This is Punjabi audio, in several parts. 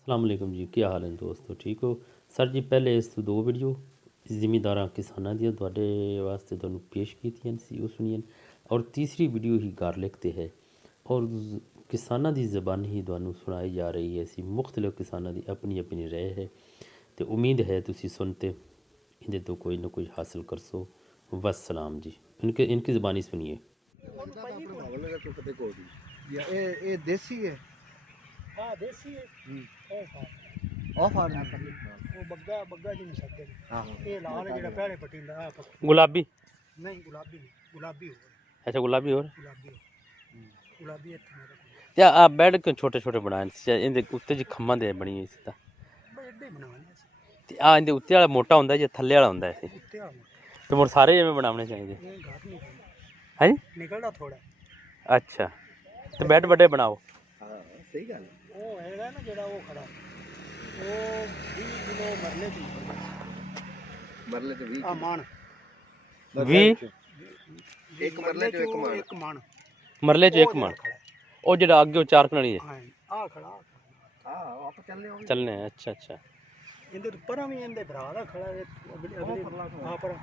अस्सलाम वालेकुम जी, क्या हाल है दोस्तों, ठीक हो सर जी। पहले इस दो वीडियो ਜ਼ਿਮੀਦਾਰਾਂ ਕਿਸਾਨਾਂ ਦੀਆਂ ਤੁਹਾਡੇ ਵਾਸਤੇ ਤੁਹਾਨੂੰ ਪੇਸ਼ ਕੀਤੀਆਂ ਸੀ, ਉਹ ਸੁਣੀਆਂ। ਔਰ ਤੀਸਰੀ ਵੀਡੀਓ ਹੀ ਗਾਰਲਿਕ 'ਤੇ ਹੈ ਔਰ ਕਿਸਾਨਾਂ ਦੀ ਜ਼ਬਾਨ ਹੀ ਤੁਹਾਨੂੰ ਸੁਣਾਈ ਜਾ ਰਹੀ ਹੈ। ਸੀ ਮੁਖਤਲਿਫ ਕਿਸਾਨਾਂ ਦੀ ਆਪਣੀ ਆਪਣੀ ਰਾਏ ਹੈ ਤੇ ਉਮੀਦ ਹੈ ਤੁਸੀਂ ਸੁਣते ਇਹਦੇ ਤੋਂ ਕੋਈ ਨਾ ਕੋਈ ਹਾसिल कर सो। वस्सलाम जी, इनकी ज़बानी सुनिए। ये देसी है। हाँ देसी है। ऑफ आ रहा वो बग्गा बग्गा जी नहीं सकते। हां ये लाल है जेड़ा पहले पटिंदा आ गुलाबी नहीं गुलाबी नहीं गुलाबी हो अच्छा गुलाबी और गुलाबी इत्थे मेरे को या आ बेड क्यों छोटे छोटे बनाए इनके उत्ते जी खम्मा दे बनी हुई सी बड़े बनाने ते आ इनके उत्ते वाला मोटा हुंदा है जे थल्ले वाला हुंदा है उत्ते आ तो मोर सारे एवें बनाने चाहिए ये घाट नहीं हैं जी निकलदा थोड़ा। अच्छा तो बेड बड़े बनाओ। हां सही गल है। वो हैगा ना जेड़ा वो खड़ा वो 20 किलो मरले दी मरले तो 20 आ मान 20 एक मरले तो एक मान मरले च एक मन ओ जेड़ा आगे 4 कनाली है। हां आ खड़ा हां आप चलने हैं। अच्छा अच्छा इंदे पर भी इंदे भरा दा खड़ा है अगले हां पर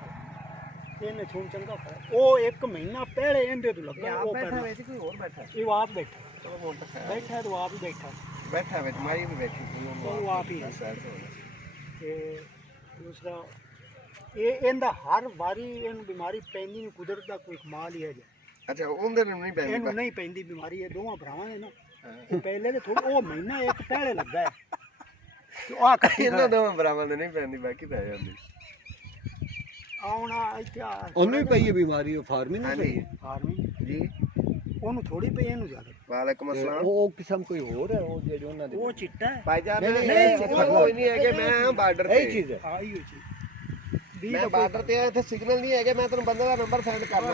ਇਹਨੇ ਛੂਣ ਚੰਗਾ ਖੜਾ ਉਹ 1 ਮਹੀਨਾ ਪਹਿਲੇ ਇਹਦੇ ਤੋਂ ਲੱਗਾ ਉਹ बैठा है कोई और बैठा है। ਇਹ ਆਪ ਬੈਠਾ चलो बोल तक ਬੈਠਾ तो ਆਪ ਹੀ ਬੈਠਾ बैठा है माई भी बैठी ਉਹ ਆਪ ਹੀ ਹੈ। साइड से ਤੇ ਦੂਸਰਾ ਇਹ ਇਹਦਾ ਹਰ ਵਾਰੀ ਇਹਨੂੰ ਬਿਮਾਰੀ ਪੈਂਦੀ ਨਹੀਂ, ਕੁਦਰਤ ਦਾ ਕੋਈ ਕਮਾਲ ਹੀ ਹੈ ਜੀ। अच्छा उनदे नहीं बैठी ਇਹਨੂੰ ਨਹੀਂ ਪੈਂਦੀ ਬਿਮਾਰੀ, ਇਹ ਦੋਵਾਂ ਭਰਾਵਾਂ ਨੇ ਨਾ ਤੇ ਪਹਿਲੇ ਤੇ ਥੋੜਾ ਉਹ ਮਹੀਨਾ ਇੱਕ ਪਹਿਲੇ ਲੱਗਾ ਹੈ ਤੇ ਆ ਕੱਟੀ ਇਹਨਾਂ ਦੋਵਾਂ ਬਰਾਬਰ ਨਹੀਂ ਪੈਂਦੀ ਬਾਕੀ ਪੈ ਜਾਂਦੀ। ਆਉਣਾ ਇੱਥੇ ਉਹਨੂੰ ਵੀ ਪਈ ਹੈ ਬਿਮਾਰੀ, ਉਹ ਫਾਰਮਿੰਗ ਨਹੀਂ ਪਈ ਹੈ। ਫਾਰਮਿੰਗ ਜੀ ਉਹਨੂੰ ਥੋੜੀ ਪਈ, ਇਹਨੂੰ ਜ਼ਿਆਦਾ। ਵਾਲੇਕੁਮ ਅਸਲਾਮ। ਉਹ ਕਿਸਮ ਕੋਈ ਹੋਰ ਹੈ, ਉਹ ਜਿਹੜੇ ਉਹਨਾਂ ਦੇ ਉਹ ਚਿੱਟਾ ਹੈ ਭਾਈਜਾਨ ਨਹੀਂ ਕੋਈ ਨਹੀਂ ਹੈ ਕਿ ਮੈਂ ਬਾਰਡਰ ਤੇ ਇਹ ਚੀਜ਼ ਹੈ। ਆਈ ਹੋਈ ਚੀਜ਼ ਮੈਂ ਬਾਰਡਰ ਤੇ ਆ, ਇੱਥੇ ਸਿਗਨਲ ਨਹੀਂ ਹੈਗਾ, ਮੈਂ ਤੈਨੂੰ ਬੰਦੇ ਦਾ ਨੰਬਰ ਸੈਂਡ ਕਰਨਾ।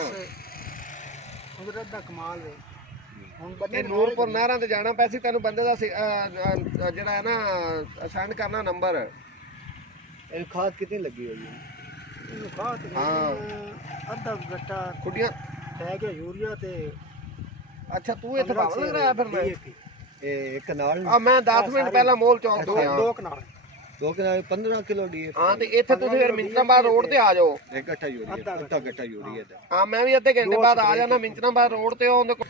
ਕੁਦਰਤ ਦਾ ਕਮਾਲ ਹੈ। ਹੁਣ ਬੰਦੇ ਨੂਰਪੁਰ ਨਹਿਰਾਂ ਤੇ ਜਾਣਾ ਪੈਸੀ, ਤੈਨੂੰ ਬੰਦੇ ਦਾ ਜਿਹੜਾ ਹੈ ਨਾ ਸੈਂਡ ਕਰਨਾ ਨੰਬਰ। ਇਹ ਖਾਦ ਕਿੰਨੀ ਲੱਗੀ ਹੋਈ ਹੈ? ਇਹਨੂੰ ਖਾਦ ਅੱਧਾ ਗੱਟਾ ਖੁੱਡੀਆਂ ਪੈ ਗਿਆ ਯੂਰੀਆ ਤੇ। ਅੱਛਾ ਤੂੰ ਇੱਥੇ ਭਾਵ ਲੱਗ ਰਿਹਾ ਫਿਰ ਮੈਂ ਇਹ ਇੱਕ ਨਾਲ ਆ ਮੈਂ 10 ਮਿੰਟ ਪਹਿਲਾਂ ਮੋਲ ਚੌਂਕ ਤੋਂ ਆਇਆ। ਦੋ ਕਨਾਲ 15 ਕਿਲੋ ਡੀ। ਹਾਂ ਤੇ ਇੱਥੇ ਤੁਸੀਂ ਫਿਰ ਮਿੰਚਨਾਬਾਦ ਰੋਡ ਤੇ ਆ ਜਾਓ। ਇੱਕ ਗੱਟਾ ਯੂਰੀਆ ਅੱਧਾ ਗੱਟਾ ਯੂਰੀਆ ਦਾ। ਹਾਂ ਮੈਂ ਵੀ ਅੱਧੇ ਘੰਟੇ ਬਾਅਦ ਆ ਜਾਣਾ ਮਿੰਚਨਾਬਾਦ ਰੋਡ ਤੇ। ਉਹਦੇ ਕੋਲ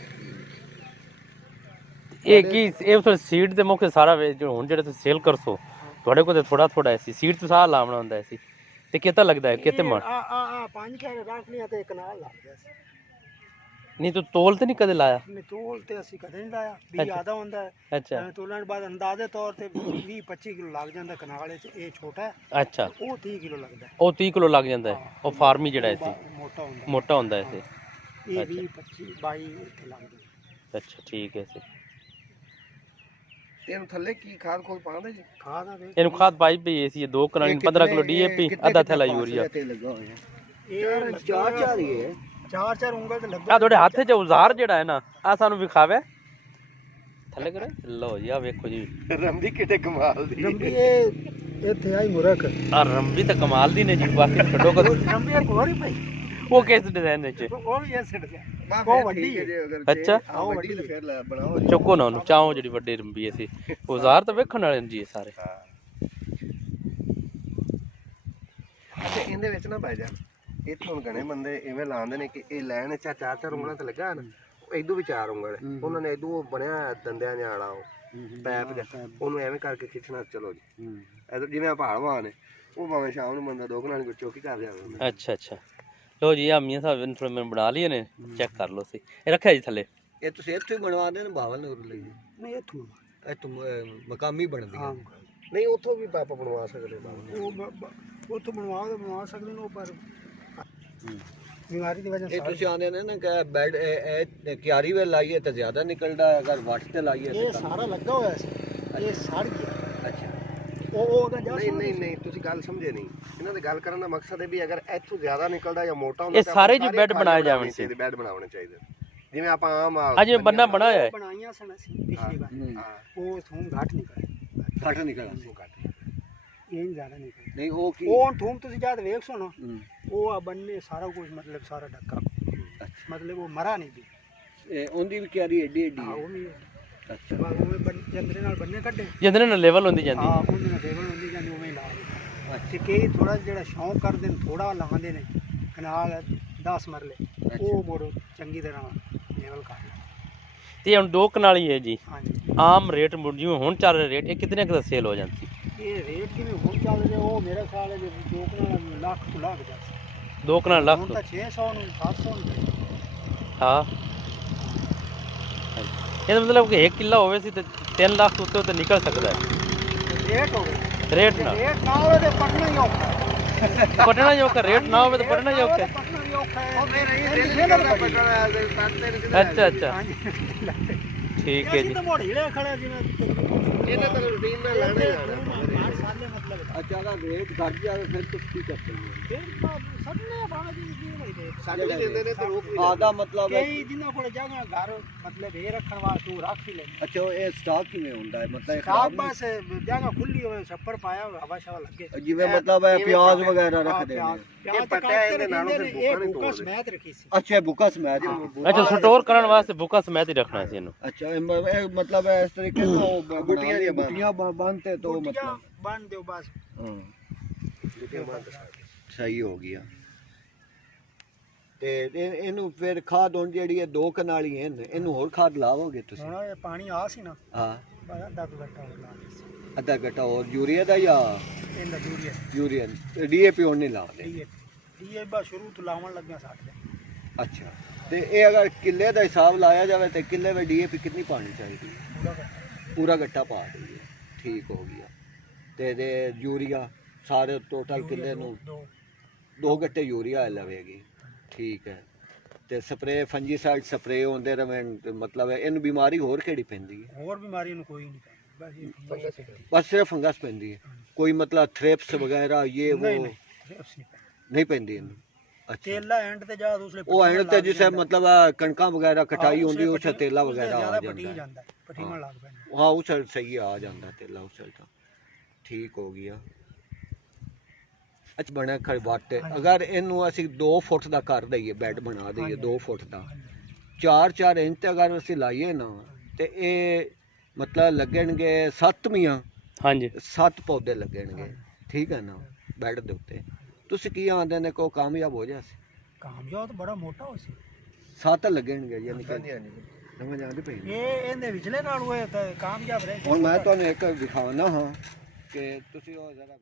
ਇਹ ਕੀ ਇਹ ਫਿਰ ਸੀਡ ਦੇ ਮੌਕੇ ਸਾਰਾ ਜੋ ਹੁਣ ਜਿਹੜੇ ਤੁਸੀਂ ਸੇਲ ਕਰਸੋ ਤੁਹਾਡੇ ਕੋਲ ਤੇ ਥੋੜਾ ਥੋੜਾ ਐਸੀ ਸੀਡ ਤੋਂ ਸਾਰਾ ਲਾਵਣਾ ਹੁੰਦਾ ਐਸੀ ਤੇ ਕਿਤਾ ਲੱਗਦਾ ਹੈ ਕਿਤੇ ਮਣ ਆ 5 ਕਿਲੋ ਰੱਖ ਲਿਆ ਤੇ ਕਨਾਲ ਲੱਗ ਗਿਆ ਸੀ। ਨਹੀਂ ਤੂੰ ਤੋਲ ਤੇ ਨਹੀਂ ਕਦੇ ਲਾਇਆ? ਨਹੀਂ ਤੋਲ ਤੇ ਅਸੀਂ ਕਦੇ ਨਹੀਂ ਲਾਇਆ, ਵੀ ਜ਼ਿਆਦਾ ਹੁੰਦਾ ਹੈ। ਅੱਛਾ ਤੋਲਣ ਦੇ ਬਾਅਦ ਅੰਦਾਜ਼ੇ ਤੌਰ ਤੇ 20-25 ਕਿਲੋ ਲੱਗ ਜਾਂਦਾ ਕਨਾਲ ਵਿੱਚ। ਇਹ ਛੋਟਾ ਹੈ, ਅੱਛਾ ਉਹ 30 ਕਿਲੋ ਲੱਗਦਾ। ਉਹ 30 ਕਿਲੋ ਲੱਗ ਜਾਂਦਾ ਹੈ। ਉਹ ਫਾਰਮੀ ਜਿਹੜਾ ਐਸੀ ਮੋਟਾ ਹੁੰਦਾ ਐਸੀ ਇਹ 20-25-22 ਇੱਥੇ ਲੱਗ ਜਾਂਦਾ। ਅੱਛਾ ਠੀਕ ਹੈ। ਇਹਨੂੰ ਥੱਲੇ ਕੀ ਖਾਦ ਖੋਲ ਪਾਉਂਦੇ ਜੀ? ਖਾਦ ਆ ਇਹਨੂੰ ਖਾਦ ਪਾਈ ਪਈ ਸੀ 2 ਕਨਾਲੀ 15 ਕਿਲੋ ਡੀਏਪੀ ਅੱਧਾ ਥੈਲਾ ਯੂਰੀਆ। ਇਹ ਚਾਰ ਹੀ ਹੈ, ਚਾਰ ਉਂਗਲ ਤੇ ਲੱਗਾ। ਆ ਤੁਹਾਡੇ ਹੱਥ 'ਚ ਔਜ਼ਾਰ ਜਿਹੜਾ ਹੈ ਨਾ ਆ ਸਾਨੂੰ ਵਿਖਾਵੇ ਥੱਲੇ ਕਰੇ। ਲਓ ਜੀ ਆ ਵੇਖੋ ਜੀ ਰੰਬੀ ਕਿਤੇ ਕਮਾਲ ਦੀ। ਰੰਬੀ ਇਹ ਇੱਥੇ ਆਈ ਮੁਰਕ ਆ ਰੰਬੀ ਤਾਂ ਕਮਾਲ ਦੀ ਨੇ ਜੀ। ਬਾਕੀ ਛੱਡੋ ਕਦੋਂ ਰੰਬੀ ਇੱਕ ਹੋਰ ਹੀ ਪਈ। ਉਹ ਕਿਸ ਡਿਜ਼ਾਈਨ ਵਿੱਚ? ਉਹ ਵੀ ਐ ਸਿੱਟ ਗਿਆ। ਉਹ ਵੱਡੀ ਹੈ ਜੀ। ਅਗਰ ਅੱਛਾ ਆਹ ਵੱਡੀ ਤੇ ਫਿਰ ਬਣਾਓ। ਚੁੱਕੋ ਨਾ ਉਹਨੂੰ ਚਾਹੋ ਜਿਹੜੀ ਵੱਡੀ ਰੰਬੀ ਸੀ। ਔਜ਼ਾਰ ਤਾਂ ਵੇਖਣ ਵਾਲੇ ਜੀ ਸਾਰੇ। ਅੱਛਾ ਇਹਦੇ ਵਿੱਚ ਨਾ ਭਾਈ ਜਾਨ ਇੱਥੇ ਹੁਣ ਘਣੇ ਬੰਦੇ ਇਵੇਂ ਲਾਉਂਦੇ ਨੇ ਕਿ ਇਹ ਲੈਣ ਚ ਚਾਰ ਉਂਗਲਾਂ ਤੇ ਲੱਗਾ ਨਾ, ਇਦੋਂ ਵੀ 4 ਉਂਗਲ ਉਹਨਾਂ ਨੇ ਇਦੋਂ ਬਣਿਆ ਦੰਦਿਆਂ ਵਾਲਾ ਉਹ ਪੈਪ ਜਿਹਾ, ਉਹਨੂੰ ਐਵੇਂ ਕਰਕੇ ਖਿੱਚਣਾ। ਚਲੋ ਜੀ ਇਧਰ ਜਿਵੇਂ ਆ ਪਹਾੜਵਾਨ ਨੇ ਉਹ ਭਾਵੇਂ ਸ਼ਾਮ ਨੂੰ ਬੰਦਾ 2 ਕਨਾਲੀ ਕੋਈ ਚੌਕੀ ਕਰ ਜਾਵੇ। ਅੱਛਾ ਅੱਛਾ ਲੋ ਜੀ ਆ ਮੀਆਂ ਸਾਹਿਬ ਨੇ ਥੋੜਾ ਬਣਾ ਲਈਏ ਨੇ, ਚੈੱਕ ਕਰ ਲਓ ਸੀ। ਇਹ ਰੱਖਿਆ ਜੀ ਥੱਲੇ? ਇਹ ਤੁਸੀਂ ਇੱਥੇ ਹੀ ਬਣਵਾ ਦੇ ਨਾ ਬਾਵਲ ਨੂਰ ਲਈ? ਨਹੀਂ ਇੱਥੋਂ ਮਕਾਮੀ ਬਣਦੀ ਹੈ। ਨਹੀਂ ਉੱਥੋਂ ਵੀ ਪਾਪਾ ਬਣਵਾ ਸਕਦੇ ਉਹ ਉੱਥੋਂ ਬਣਵਾ ਸਕਦੇ ਨੇ। ਉਹ ਪਰ ਬਿਮਾਰੀ ਦੀ ਵਜ੍ਹਾ ਇਹ ਤੁਸੀਂ ਆਉਂਦੇ ਨੇ ਨਾ ਕਿ ਬੈਡ ਕਿਆਰੀ ਵੇ ਲਾਈਏ ਤਾਂ ਜ਼ਿਆਦਾ ਨਿਕਲਦਾ, ਅਗਰ ਵੱਟ ਤੇ ਲਾਈਏ ਇਹ ਸਾਰਾ ਲੱਗਾ ਹੋਇਆ ਸੀ, ਇਹ ਸੜ ਗਿਆ। ਅੱਛਾ ਉਹਦਾ ਜਾ ਨਹੀਂ ਤੁਸੀਂ ਗੱਲ ਸਮਝੇ ਨਹੀਂ। ਇਹਨਾਂ ਦੀ ਗੱਲ ਕਰਨ ਦਾ ਮਕਸਦ ਹੈ ਵੀ ਅਗਰ ਇੱਥੋਂ ਜ਼ਿਆਦਾ ਨਿਕਲਦਾ ਜਾਂ ਮੋਟਾ ਹੁੰਦਾ ਇਹ ਸਾਰੇ ਜੀ ਬੈੱਡ ਬਣਾਏ ਜਾਵਣ ਸੀ। ਬੈੱਡ ਬਣਾਉਣੇ ਚਾਹੀਦੇ ਜਿਵੇਂ ਆਪਾਂ ਆਮ ਅਜੇ ਬੰਨਾ ਬਣਾਇਆ ਹੈ ਬਣਾਈਆਂ ਸਨ ਅਸੀਂ ਪਿਛਲੀ ਵਾਰ। ਉਹ ਥੂਮ ਘੱਟ ਨਿਕਲਿਆ ਇਹ ਜ਼ਿਆਦਾ ਨਹੀਂ ਉਹ ਕੀ ਉਹ ਥੂਮ ਤੁਸੀਂ ਜਦ ਵੇਖ ਸੁਣੋ ਉਹ ਆ ਬੰਨੇ ਸਾਰਾ ਕੁਝ ਮਤਲਬ ਸਾਰਾ ਡੱਕਾ, ਮਤਲਬ ਉਹ ਮਰਾ ਨਹੀਂ ਵੀ। ਉਹਦੀ ਵੀ ਕਿਆਰੀ ਏਡੀ ਉਹ ਵੀ ਅੱਛਾ ਜੰਦਰੇ ਨਾਲ ਬੰਨੇ ਕੱਢੇ ਜਿੰਦੇ ਨਾਲ ਲੈਵਲ ਹੁੰਦੀ ਜਾਂਦੀ ਹਾਂ ਉਹਦੇ ਨਾਲ ਟੇਬਲ ਹੁੰਦੀ ਜਾਂਦੀ ਉਵੇਂ ਹੀ ਲਾ ਦਿੱਤਾ ਅੱਛਾ ਕਈ ਥੋੜਾ ਜਿਹੜਾ ਸ਼ੌਂਕ ਕਰਦੇ ਨੇ ਥੋੜਾ ਲਾਉਂਦੇ ਨੇ ਕਨਾਲ 10 ਮਰਲੇ ਉਹ ਮੋੜ ਚੰਗੀ ਤਰ੍ਹਾਂ ਲੈਵਲ ਕਰ ਲੈਂਦੇ। ਤੇ ਹੁਣ 2 ਕਨਾਲੀ ਹੈ ਜੀ ਹਾਂਜੀ ਆਮ ਰੇਟ ਜਿਵੇਂ ਹੁਣ ਚੱਲ ਰਿਹਾ ਰੇਟ ਇਹ ਕਿਤਨੇ ਕੁ ਦਾ ਸੇਲ ਹੋ ਜਾਂਦੀ ਇਹ ਰੇਟ ਕਿਵੇਂ ਹੁਣ ਚੱਲ ਰਿਹਾ ਉਹ ਮੇਰੇ ਖਿਆਲ ਹੈ 2 ਕਨਾਲ ਲੱਖ ਤੋਂ ਲੱਗ ਜਾਂਦਾ 2 ਕਨਾਲ ਲੱਖ ਹੁਣ ਤਾਂ 600 ਨੂੰ 700 ਨੂੰ ਹਾਂ ਇਹਦਾ ਮਤਲਬ ਕਿ 1 ਕਿੱਲਾ ਹੋਵੇ ਸੀ ਤੇ 3 ਲੱਖ ਉੱਤੇ ਉੱਤੇ ਨਿਕਲ ਸਕਦਾ ਹੈ ਰੇਟ ਹੋ ਗਿਆ ਰੇਟ ਨਾ ਰੇਟ ਨਾ ਹੋਵੇ ਤੇ ਪੜਨਾ ਹੀ ਔਖਾ ਪਟਣਾ ਜੋ ਕਰ ਰੇਟ ਨਾ ਹੋਵੇ ਤਾਂ ਪਟਣਾ ਜੋ ਕਰ ਪੜਨਾ ਵੀ ਔਖਾ ਹੈ ਉਹ ਫਿਰ ਅਸੀਂ ਦਿਲ ਨਹੀਂ ਕਰਦਾ ਪਟਣਾ ਦੇ ਪੜਤੇ ਨੇ ਅੱਛਾ ਅੱਛਾ ਹਾਂਜੀ ਠੀਕ ਹੈ ਜੀ ਅਸੀਂ ਤਾਂ ਮੋੜੀਲੇ ਖੜੇ ਜਿਵੇਂ ਇਹਨੇ ਤਾਂ ਰੂਟੀਨ ਨਾਲ ਲੈਣਾ ਹੀ ਆਣਾ ਸਾਲੇ ਮਤਲਬ ਅੱਛਾ ਦਾ ਰੇਟ ਘਟ ਜਾਵੇ ਫਿਰ ਤੁਸੀਂ ਕੀ ਕਰਦੇ ਹੋ ਫਿਰ ਸਭਨੇ ਬਾਣਾ ਜੀ ਕੀ ਹੋਈ ਦੇ ਸਾਡੇ ਵੀ ਦਿੰਦੇ ਨੇ ਤੇ ਲੋਕ ਵੀ ਆਦਾ ਮਤਲਬ ਕਈ ਜਿਨ੍ਹਾਂ ਕੋਲ ਜਗ੍ਹਾ ਘਰ ਮਤਲਬ ਇਹ ਰੱਖਣ ਵਾਸਤੇ ਉਹ ਰੱਖ ਹੀ ਲੈਂਦੇ ਅੱਛਾ ਇਹ ਸਟਾਕ ਕਿਵੇਂ ਹੁੰਦਾ ਹੈ ਮਤਲਬ ਸਾਬ ਬਸ ਜਗ੍ਹਾ ਖੁੱਲੀ ਹੋਵੇ ਛੱਪਰ ਪਾਇਆ ਹੋਵੇ ਹਵਾ ਸ਼ਵਾ ਲੱਗੇ ਜਿਵੇਂ ਮਤਲਬ ਹੈ ਪਿਆਜ਼ ਵਗੈਰਾ ਰੱਖਦੇ ਨੇ ਇਹ ਪੱਟਿਆ ਇਹਦੇ ਨਾਲੋਂ ਫਿਰ ਇਹ ਬੁੱਕਾ ਸਮੈਤ ਰੱਖੀ ਸੀ ਅੱਛਾ ਬੁੱਕਾ ਸਮੈਦ ਅੱਛਾ ਸਟੋਰ ਕਰਨ ਵਾਸਤੇ ਬੁੱਕਾ ਸਮੇਤ ਹੀ ਰੱਖਣਾ ਸੀ ਇਹਨੂੰ ਅੱਛਾ ਇਹ ਮਤਲਬ ਹੈ ਇਸ ਤਰੀਕੇ ਨਾਲ ਉਹ ਗੁੱਟੀਆਂ ਦੀਆਂ ਗੁੱਟੀਆਂ ਬੰਨਤੇ ਤੋਂ ਮਤਲਬ ਬੰਨ ਦਿਓ ਬਸ ਹਾਂ ਸਹੀ ਹੋ ਗਿਆ ਤੇ ਇਹਨੂੰ ਫਿਰ ਖਾਦ ਹੁਣ ਜਿਹੜੀ ਇਹ 2 ਕਨਾਲੀ ਹੈ ਇਹਨੂੰ ਹੋਰ ਖਾਦ ਲਾਵੋਗੇ ਤੁਸੀਂ ਹੁਣ ਇਹ ਪਾਣੀ ਆ ਸੀ ਨਾ ਹਾਂ ਬੜਾ ਡੱਕ ਗੱਟਾ ਲਾ ਦਿੱਤਾ ਸੀ ਅੱਧਾ ਘਟਾ ਹੋਰ ਯੂਰੀਆ ਦਾ ਜਾਂ ਇਹਦਾ ਯੂਰੀਆ ਯੂਰੀਆ ਡੀਏਪੀ ਹੁਣ ਨਹੀਂ ਲਾਉਂਦੇ ਡੀਏ ਬਾ ਸ਼ੁਰੂ ਤੋਂ ਲਾਉਣ ਲੱਗਿਆ ਸਾਡੇ ਅੱਛਾ ਤੇ ਇਹ ਅਗਰ ਕਿੱਲੇ ਦਾ ਹਿਸਾਬ ਲਾਇਆ ਜਾਵੇ ਤੇ ਕਿੱਲੇ ਵਿੱਚ ਡੀਏਪੀ ਕਿੰਨੀ ਪਾਣੀ ਚਾਹੀਦੀ ਪੂਰਾ ਗੱਟਾ ਪਾ ਦਈਏ ਠੀਕ ਹੋ ਗਿਆ ਤੇ ਯੂਰੀਆ ਸਾਰੇ ਟੋਟਲ ਕਿੱਲੇ ਨੂੰ 2 ਗੱਟੇ ਯੂਰੀਆ ਲਵੇਗੀ ਠੀਕ ਹੈ ਤੇ ਸਪਰੇ ਫੰਜੀਸਾਈਡ ਸਪਰੇ ਹੁੰਦੇ ਰਵੇਂ ਮਤਲਬ ਇਹਨੂੰ ਬਿਮਾਰੀ ਹੋਰ ਕਿਹੜੀ ਪੈਂਦੀ ਹੈ ਹੋਰ ਬਿਮਾਰੀ ਨੂੰ ਕੋਈ ਨਹੀਂ ਪੈਂਦੀ ਬਸ ਸਿਰਫ ਫੰਗਸ ਪੈਂਦੀ ਹੈ ਕੋਈ ਮਤਲਬ ਥ੍ਰੇਪਸ ਵਗੈਰਾ ਇਹ ਉਹ ਨਹੀਂ ਪੈਂਦੀ ਇਹਨੂੰ ਅੱਛਾ ਤੇਲਾ ਐਂਡ ਤੇ ਜਾ ਦੂਸਰੇ ਉਹ ਐਂਡ ਤੇ ਜਿਸੇ ਮਤਲਬ ਕਣਕਾਂ ਵਗੈਰਾ ਕਟਾਈ ਹੁੰਦੀ ਉਸ ਤੇਲਾ ਵਗੈਰਾ ਆ ਜਾਂਦਾ ਪਟੀਆਂ ਲੱਗ ਪੈਂਦਾ ਹਾਂ ਉਸ ਸਹੀ ਆ ਜਾਂਦਾ ਤੇਲਾ ਉਸ ਤਾਂ ਠੀਕ ਹੋ ਗਿਆ ਅੱਛਾ ਬਣਾ ਖੜ ਵਾਟੇ ਅਗਰ ਇਹਨੂੰ ਅਸੀਂ 2 ਫੁੱਟ ਦਾ ਕਰ ਦਈਏ ਬੈੱਡ ਬਣਾ ਦਈਏ 2 ਫੁੱਟ ਦਾ 4-4 ਇੰਚ ਤੇ ਅਗਰ ਅਸੀਂ ਲਾਈਏ ਨਾ ਤੇ ਇਹ ਮਤਲਬ ਲੱਗਣਗੇ 7 ਮੀਆਂ ਹਾਂਜੀ 7 ਪੌਦੇ ਲੱਗਣਗੇ ਠੀਕ ਹੈ ਨਾ ਬੈੱਡ ਦੇ ਉੱਤੇ ਤੁਸੀਂ ਕੀ ਆਂਦੇ ਨੇ ਕੋ ਕਾਮਯਾਬ ਹੋ ਜਾਸੀ ਕਾਮਯਾਬ ਤਾਂ ਬੜਾ ਮੋਟਾ ਹੋ ਸੀ 7 ਲੱਗਣਗੇ ਯਾਨੀ ਕਿ ਸਮਝ ਆਉਂਦੀ ਪਈ ਇਹ ਇਹਦੇ ਵਿਚਲੇ ਨਾਲ ਹੋਏ ਤਾਂ ਕਾਮਯਾਬ ਰਹੇ ਹੁਣ ਮੈਂ ਤੁਹਾਨੂੰ ਇੱਕ ਦਿਖਾਉਣਾ ਹਾਂ ਕਿ ਤੁਸੀਂ ਉਹ ਜ਼ਰਾ